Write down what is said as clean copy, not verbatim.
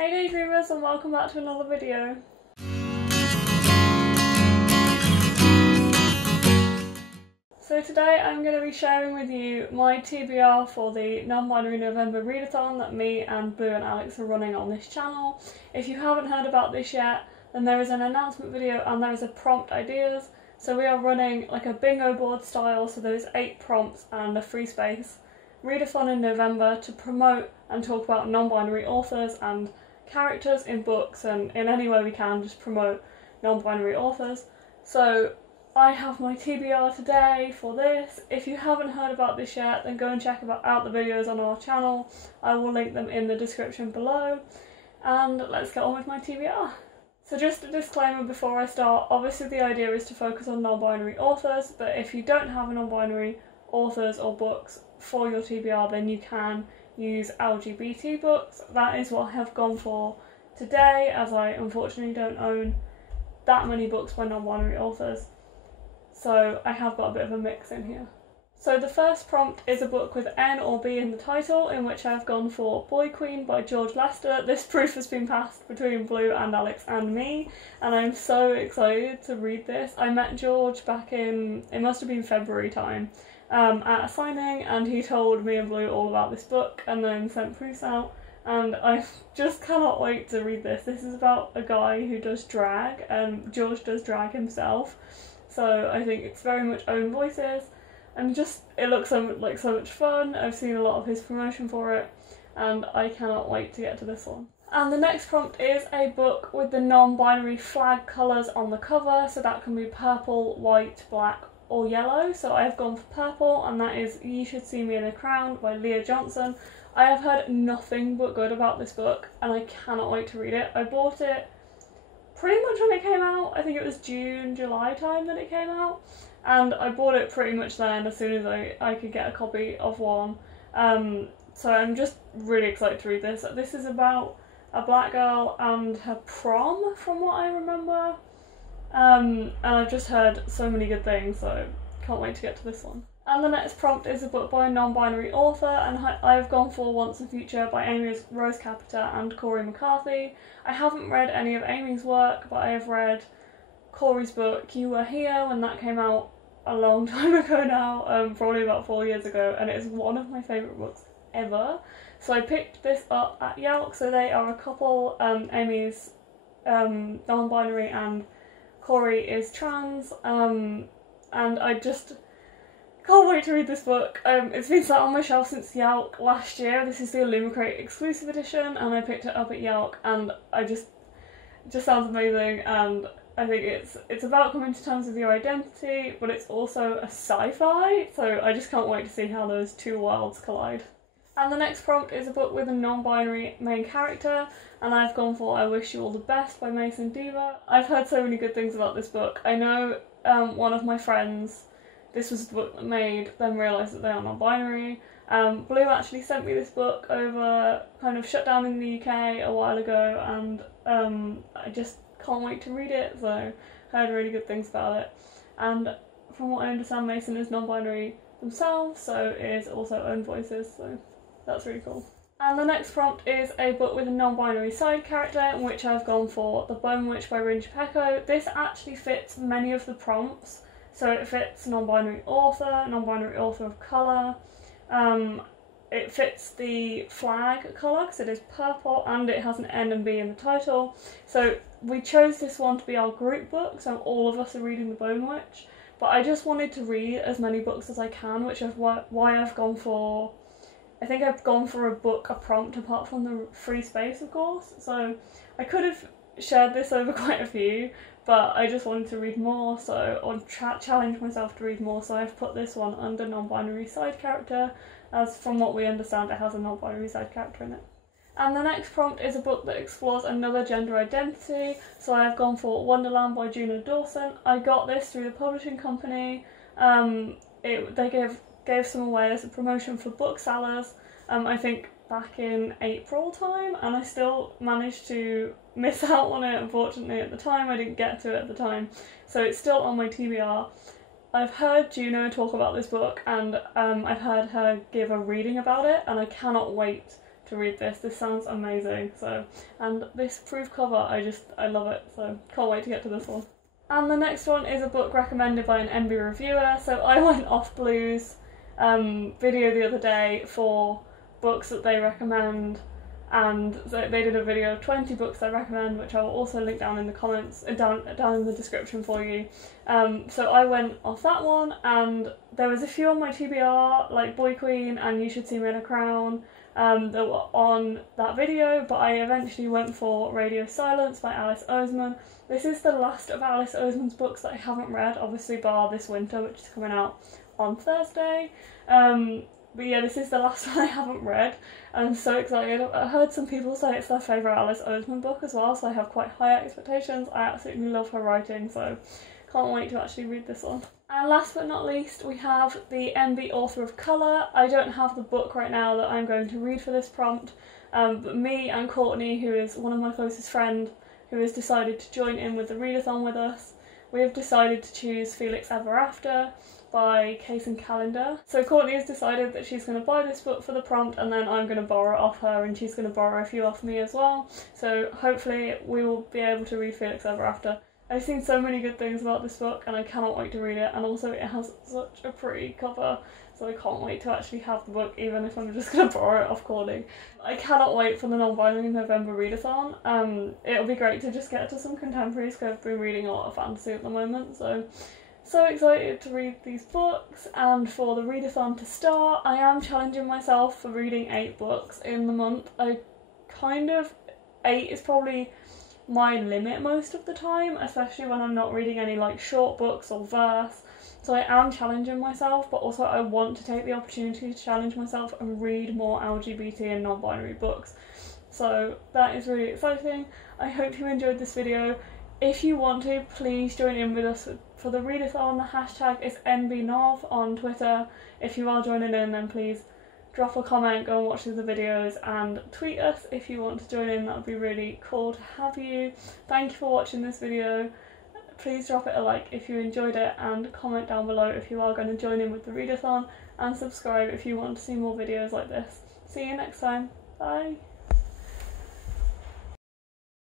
Hey daydreamers, and welcome back to another video. So today I'm going to be sharing with you my TBR for the Non-Binary November Readathon that me and Blue and Alex are running on this channel. If you haven't heard about this yet, then there is an announcement video and there is a prompt ideas. So we are running like a bingo board style, so there's 8 prompts and a free space readathon in November to promote and talk about non-binary authors and characters in books, and in any way we can just promote non-binary authors. So I have my TBR today for this. If you haven't heard about this yet, then go and check out the videos on our channel. I will link them in the description below. And let's get on with my TBR. So just a disclaimer before I start, obviously the idea is to focus on non-binary authors, but if you don't have a non-binary authors or books for your TBR, then you can use LGBT books. That is what I have gone for today, as I unfortunately don't own that many books by non-binary authors. So I have got a bit of a mix in here. So the first prompt is a book with N or B in the title, in which I've gone for Boy Queen by George Lester. This proof has been passed between Blue and Alex and me, and I'm so excited to read this. I met George back in, it must have been February time, at a signing, and he told me and Blue all about this book and then sent proofs out, and I just cannot wait to read this. This is about a guy who does drag, and George does drag himself, so I think it's very much own voices, and just it looks like so much fun. I've seen a lot of his promotion for it and I cannot wait to get to this one. And the next prompt is a book with the non-binary flag colours on the cover, so that can be purple, white, black or yellow. So I've gone for purple, and that is You Should See Me in a Crown by Leah Johnson. I have heard nothing but good about this book and I cannot wait to read it. I bought it pretty much when it came out. I think it was June, July time that it came out, and I bought it pretty much then as soon as I could get a copy of one. So I'm just really excited to read this. This is about a black girl and her prom, from what I remember. And I've just heard so many good things, so can't wait to get to this one. And the next prompt is a book by a non-binary author, and I've gone for Once a Future by Amy Rose Capita and Corey McCarthy. I haven't read any of Amy's work, but I have read Corey's book You Were Here when that came out a long time ago now, probably about 4 years ago, and it is one of my favourite books ever. So I picked this up at Yelk. So they are a couple, Amy's non-binary and Corey is trans, and I just can't wait to read this book. It's been sat on my shelf since Yelk last year. This is the Illumicrate exclusive edition, and I picked it up at Yelk, and it just sounds amazing, and I think it's about coming to terms with your identity, but it's also a sci-fi, so I just can't wait to see how those two worlds collide. And the next prompt is a book with a non-binary main character, and I've gone for I Wish You All the Best by Mason Diva. I've heard so many good things about this book. I know one of my friends, this was the book that made them realise that they are non-binary. Blue actually sent me this book over kind of shut down in the UK a while ago, and I just can't wait to read it, so heard really good things about it. And from what I understand, Mason is non-binary themselves, so is also own voices, so that's really cool. And the next prompt is a book with a non-binary side character, in which I've gone for The Bone Witch by Ringe Pecco. This actually fits many of the prompts, so it fits non-binary author of colour, it fits the flag colour because it is purple, and it has an N and B in the title. So we chose this one to be our group book, so all of us are reading The Bone Witch, but I just wanted to read as many books as I can, which is why I've gone for, I think I've gone for a prompt apart from the free space, of course. So I could have shared this over quite a few, but I just wanted to read more, or challenge myself to read more, so I've put this one under non-binary side character, as from what we understand it has a non-binary side character in it. And the next prompt is a book that explores another gender identity, so I've gone for Wonderland by Juno Dawson. I got this through the publishing company. They gave some away as a promotion for booksellers, I think back in April time, and I still managed to miss out on it, unfortunately. At the time I didn't get to it at the time, so it's still on my TBR. I've heard Juno talk about this book, and I've heard her give a reading about it, and I cannot wait to read this. This sounds amazing. So, and this proof cover, I love it. So can't wait to get to this one. And the next one is a book recommended by an NB reviewer. So I went off Blue's video the other day for books that they recommend, and they did a video of 20 books I recommend, which I will also link down in the comments, down in the description for you. So I went off that one, and there was a few on my TBR, like Boy Queen and You Should See Me in a Crown, that were on that video, but I eventually went for Radio Silence by Alice Oseman. This is the last of Alice Oseman's books that I haven't read, obviously bar This Winter, which is coming out on Thursday. But yeah, this is the last one I haven't read. I'm so excited. I heard some people say it's their favourite Alice Oseman book as well, so I have quite high expectations. I absolutely love her writing, so can't wait to actually read this one. And last but not least, we have the NB Author of Colour. I don't have the book right now that I'm going to read for this prompt, but me and Courtney, who is one of my closest friends, who has decided to join in with the readathon with us, we have decided to choose Felix Ever After by Case and Calendar. So Courtney has decided that she's going to buy this book for the prompt, and then I'm going to borrow it off her and she's going to borrow a few off me as well. So hopefully we will be able to read Felix Ever After. I've seen so many good things about this book and I cannot wait to read it, and also it has such a pretty cover, so I can't wait to actually have the book, even if I'm just going to borrow it off Courtney. I cannot wait for the Non-Binary November Readathon. It'll be great to just get to some contemporaries because I've been reading a lot of fantasy at the moment, so excited to read these books. And for the readathon to start, I am challenging myself for reading 8 books in the month. 8 is probably my limit most of the time, especially when I'm not reading any like short books or verse. So I am challenging myself, but also I want to take the opportunity to challenge myself and read more LGBT and non-binary books. So that is really exciting. I hope you enjoyed this video. If you want to, please join in with us for the readathon. The hashtag is NBNOV on Twitter. If you are joining in, then please drop a comment, go and watch the videos, and tweet us if you want to join in. That would be really cool to have you. Thank you for watching this video. Please drop it a like if you enjoyed it, and comment down below if you are going to join in with the readathon, and subscribe if you want to see more videos like this. See you next time. Bye!